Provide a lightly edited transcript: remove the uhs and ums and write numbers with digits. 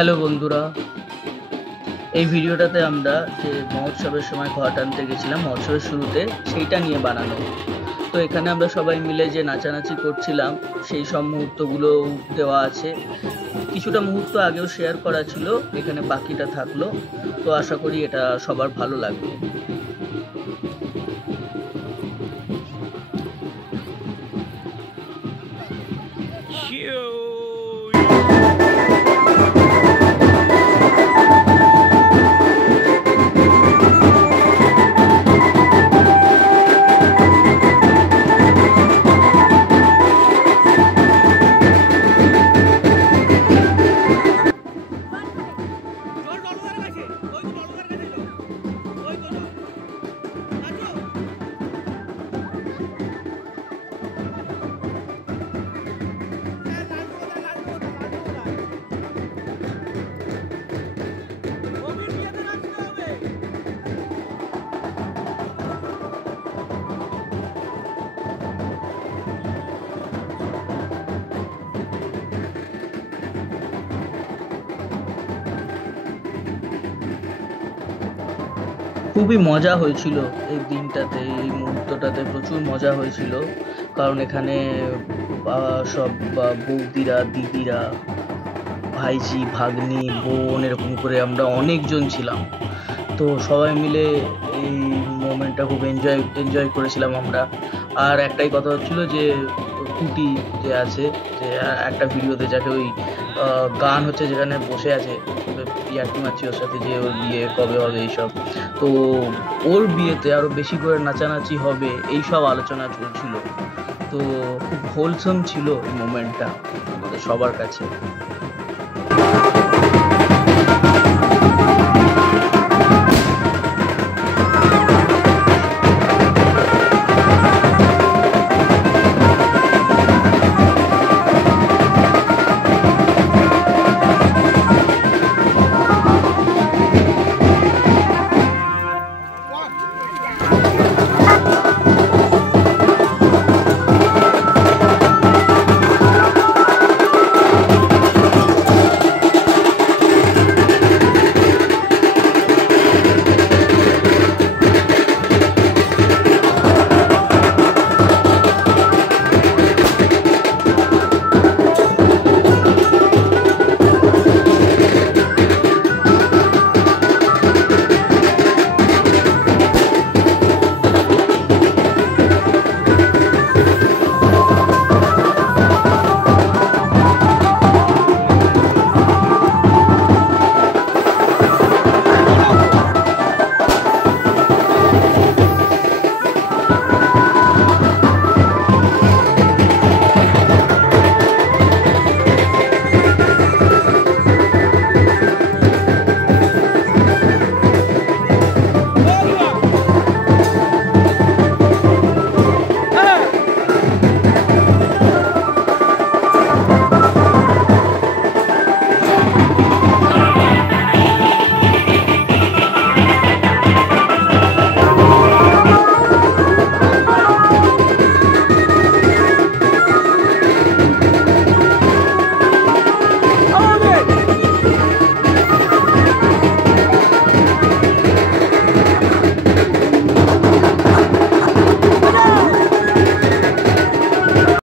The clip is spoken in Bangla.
হ্যালো বন্ধুরা, এই ভিডিওটাতে আমরা যে মহোৎসবের সময় ঘট আনতে গেছিলাম মহোৎসবের শুরুতে সেইটা নিয়ে বানানো। তো এখানে আমরা সবাই মিলে যে নাচানাচি করছিলাম সেই সব মুহূর্তগুলো দেওয়া আছে। কিছুটা মুহূর্ত আগেও শেয়ার করা ছিল, এখানে বাকিটা থাকলো। তো আশা করি এটা সবার ভালো লাগবে। খুবই মজা হয়েছিল এই দিনটাতে, এই মুহূর্তটাতে প্রচুর মজা হয়েছিল। কারণ এখানে সব বৌদিরা, দিদিরা, ভাইঝি, ভাগ্নি, বোন, এরকম করে আমরা অনেকজন ছিলাম। তো সবাই মিলে এই মোমেন্টটা খুব এনজয় করেছিলাম আমরা। আর একটাই কথা হচ্ছিল যে কুটি যে আছে, যে একটা ভিডিওতে যাকে ওই গান হচ্ছে যেখানে বসে আছে, ইয়ার্কি মারছি ওর সাথে যে ওর বিয়ে কবে হবে এইসব। তো ওর বিয়েতে আরো বেশি করে নাচানাচি হবে এইসব আলোচনা চলছিল। তো খুব হোলসম ছিল এই মোমেন্টটা আমাদের সবার কাছে।